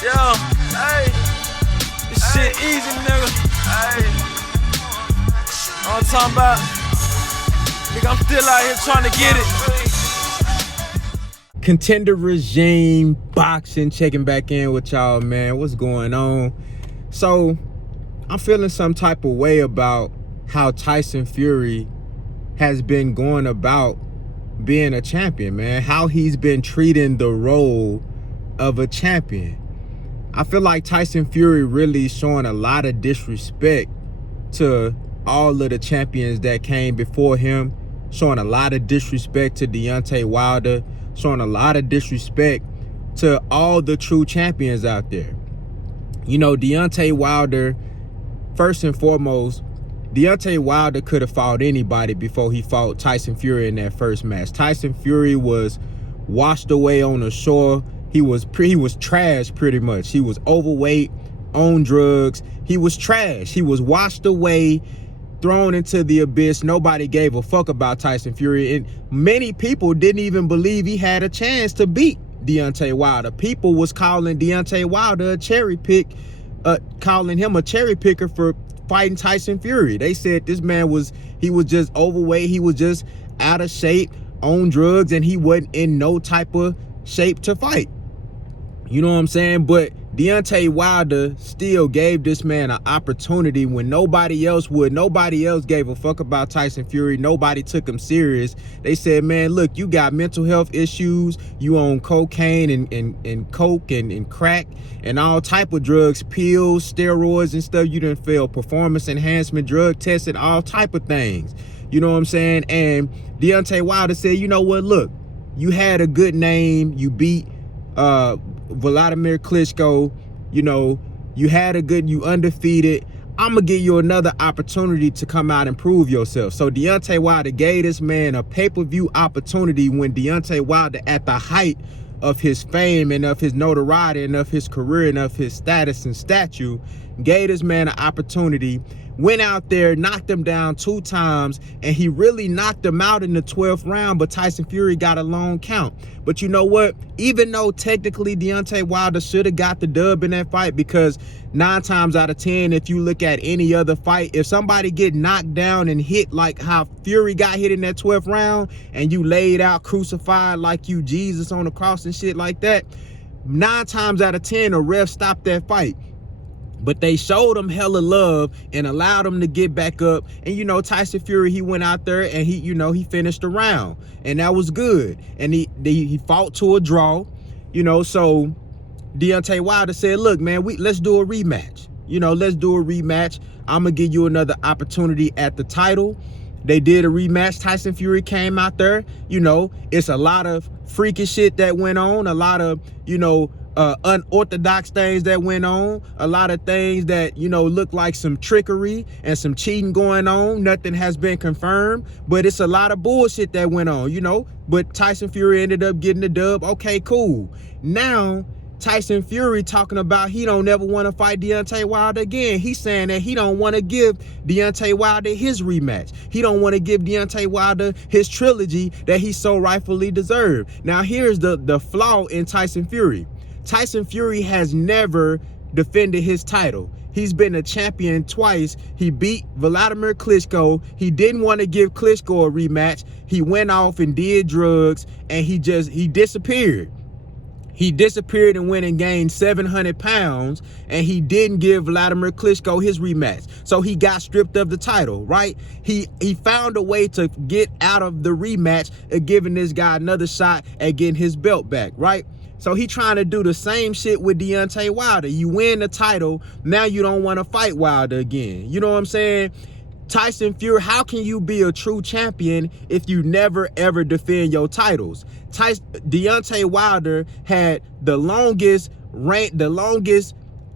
Yo, hey, this shit easy, nigga. Hey, all I'm talking about, nigga, I'm still out here trying to get it. Contender Regime Boxing checking back in with y'all, man. What's going on? So I'm feeling some type of way about how Tyson Fury has been going about being a champion, man. How he's been treating the role of a champion. I feel like Tyson Fury really showing a lot of disrespect to all of the champions that came before him, showing a lot of disrespect to Deontay Wilder, showing a lot of disrespect to all the true champions out there. You know, Deontay Wilder, first and foremost, Deontay Wilder could have fought anybody before he fought Tyson Fury in that first match. Tyson Fury was washed away on the shore. He was trash pretty much. He was overweight, on drugs. He was trash. He was washed away, thrown into the abyss. Nobody gave a fuck about Tyson Fury. And many people didn't even believe he had a chance to beat Deontay Wilder. People was calling Deontay Wilder a cherry pick, calling him a cherry picker for fighting Tyson Fury. They said this man was just overweight. He was just out of shape, on drugs, and he wasn't in no type of shape to fight. You know what I'm saying? But Deontay Wilder still gave this man an opportunity when nobody else would. Nobody else gave a fuck about Tyson Fury. Nobody took him serious. They said, man, look, you got mental health issues. You on cocaine and coke and crack and all type of drugs, pills, steroids and stuff. You done failed performance enhancement drug tests and all type of things. You know what I'm saying? And Deontay Wilder said, you know what, look, you had a good name. You beat Vladimir Klitschko, you know, you undefeated. I'm gonna give you another opportunity to come out and prove yourself. So Deontay Wilder gave this man a pay-per-view opportunity when Deontay Wilder, at the height of his fame and of his notoriety and of his career and of his status and stature, gave this man an opportunity, went out there, knocked him down 2 times, and he really knocked him out in the 12th round, but Tyson Fury got a long count. But you know what? Even though technically Deontay Wilder should have got the dub in that fight, because 9 times out of 10, if you look at any other fight, if somebody get knocked down and hit like how Fury got hit in that 12th round, and you laid out crucified like you Jesus on the cross and shit like that, 9 times out of 10, a ref stopped that fight. But they showed him hella love and allowed him to get back up. And, you know, Tyson Fury, he went out there and he finished the round. And that was good. And he fought to a draw, you know. So Deontay Wilder said, look, man, let's do a rematch. You know, let's do a rematch. I'm going to give you another opportunity at the title. They did a rematch. Tyson Fury came out there. You know, it's a lot of freaky shit that went on. A lot of, you know, unorthodox things that went on, a lot of things that, you know, look like some trickery and some cheating going on. Nothing has been confirmed, but it's a lot of bullshit that went on, you know. But Tyson Fury ended up getting the dub. Okay, cool. Now Tyson Fury talking about he don't ever want to fight Deontay Wilder again. He's saying that he don't want to give Deontay Wilder his rematch. He don't want to give Deontay Wilder his trilogy that he so rightfully deserved. Now here's the flaw in Tyson Fury. Tyson Fury has never defended his title. He's been a champion twice. He beat Vladimir Klitschko. He didn't want to give Klitschko a rematch. He went off and did drugs, and he disappeared. He disappeared and went and gained 700 pounds, and he didn't give Vladimir Klitschko his rematch. So he got stripped of the title, right? He found a way to get out of the rematch of giving this guy another shot at getting his belt back, right? So he trying to do the same shit with Deontay Wilder. You win the title, now you don't want to fight Wilder again. You know what I'm saying? Tyson Fury, how can you be a true champion if you never ever defend your titles? Deontay Wilder had the longest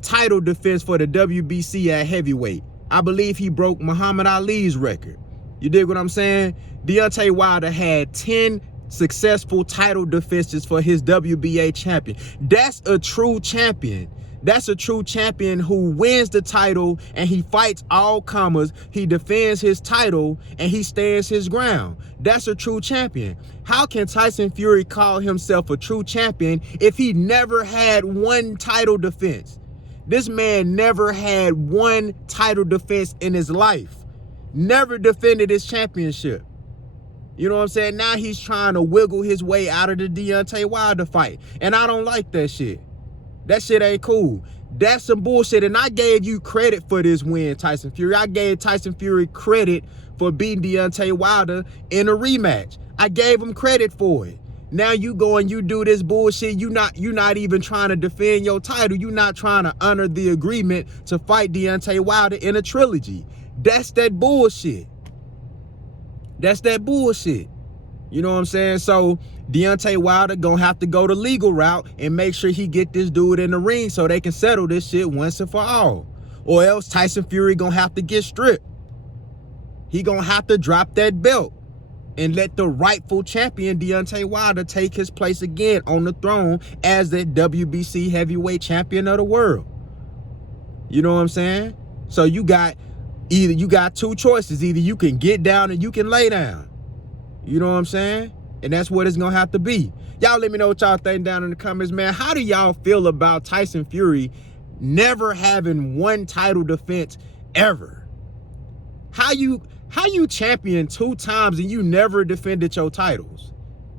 title defense for the WBC at heavyweight. I believe he broke Muhammad Ali's record. You dig what I'm saying? Deontay Wilder had 10 successful title defenses for his WBA champion. That's a true champion. That's a true champion who wins the title and he fights all comers. He defends his title and he stands his ground. That's a true champion. How can Tyson Fury call himself a true champion if he never had one title defense? This man never had one title defense in his life. Never defended his championship. You know what I'm saying? Now he's trying to wiggle his way out of the Deontay Wilder fight. And I don't like that shit. That shit ain't cool. That's some bullshit. And I gave you credit for this win, Tyson Fury. I gave Tyson Fury credit for beating Deontay Wilder in a rematch. I gave him credit for it. Now you go and you do this bullshit. You're not even trying to defend your title. You're not trying to honor the agreement to fight Deontay Wilder in a trilogy. That's that bullshit. That's that bullshit. You know what I'm saying? So Deontay Wilder gonna have to go the legal route and make sure he get this dude in the ring so they can settle this shit once and for all. Or else Tyson Fury gonna have to get stripped. He gonna have to drop that belt and let the rightful champion Deontay Wilder take his place again on the throne as the WBC heavyweight champion of the world. You know what I'm saying? So you got two choices. Either you can get down and you can lay down. You know what I'm saying? And that's what it's gonna have to be. Y'all let me know what y'all think down in the comments, man. How do y'all feel about Tyson Fury never having one title defense ever? How you champion 2 times and you never defended your titles?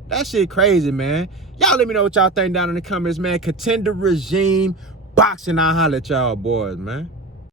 That shit crazy, man. Y'all let me know what y'all think down in the comments, man. Contender regime boxing. I'll holler at y'all boys, man.